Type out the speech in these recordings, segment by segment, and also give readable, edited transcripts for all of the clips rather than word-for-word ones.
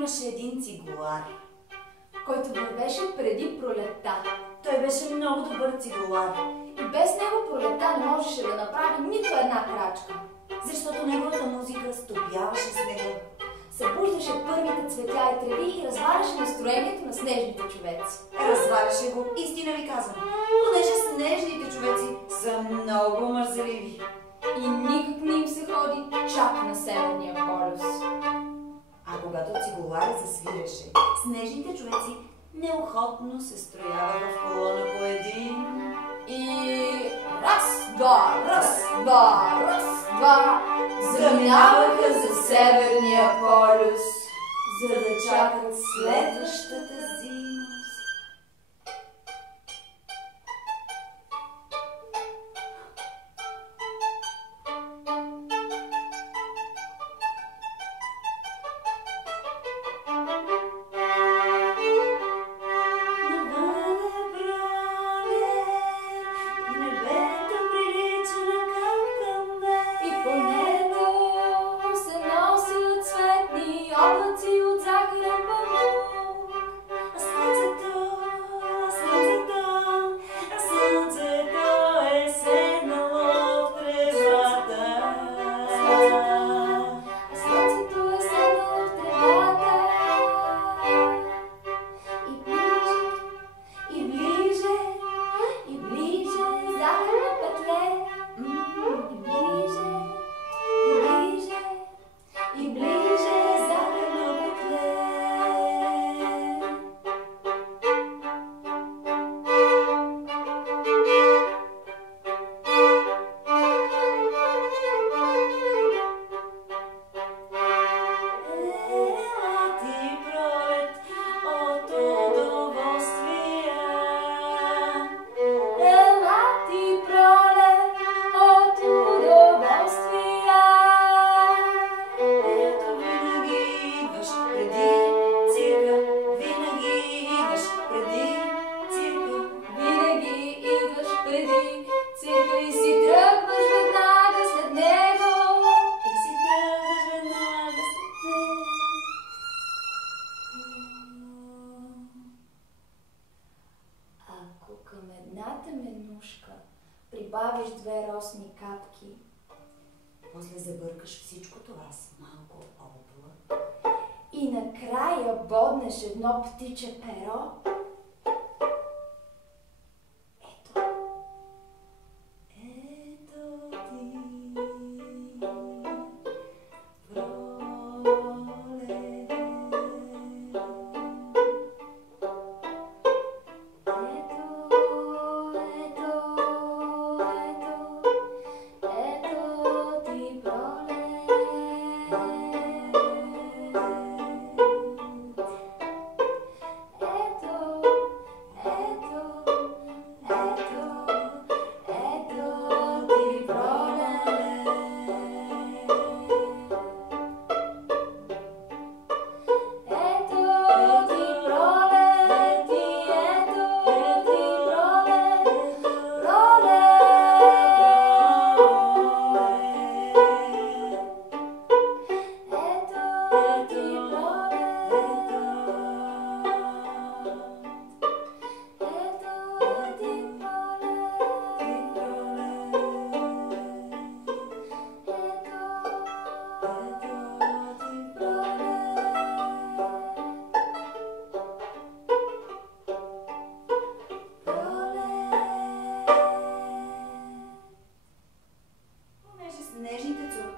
имаше един цигулар, който вървеше преди пролетта. Той беше много добър цигулар. И без него пролетта не можеше да направи нито една крачка. Защото неговата музика стопяваше снега. Събуждаше първите цветя и треви и разваляше настроението на снежните човеци. Разваляше го, истина ви казвам, понеже снежните човеци са много мързеливи. И никак не им се ходи чак на Северния полюс. А когато цигуларя засвиреше, снежните човеци неохотно се строяваха в колона по един. И раз, два, заминаваха за Северния полюс, за да чакат следващата зима. Прибавиш 2 росни капки. После забъркаш всичко това с малко облак. И накрая боднеш едно птиче перо. Ето. Ето ти,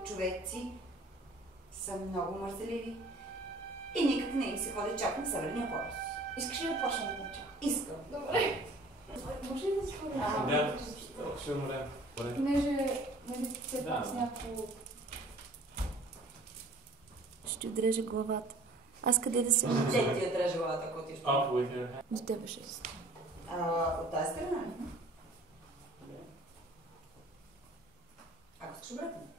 човеци са много мързеливи и никак не им се ходи чак на Северния полюс. Искаш ли да почнем от начало? Искам. Добре. Може ли да си ходим? Да, ще умрем. Понеже, все пак с някакво... Ще отрежа главата. Аз къде да се... Ще ти отрежа главата, ако ти ще... До тебе ще се. От тази страна ли? Ако искаш обратно.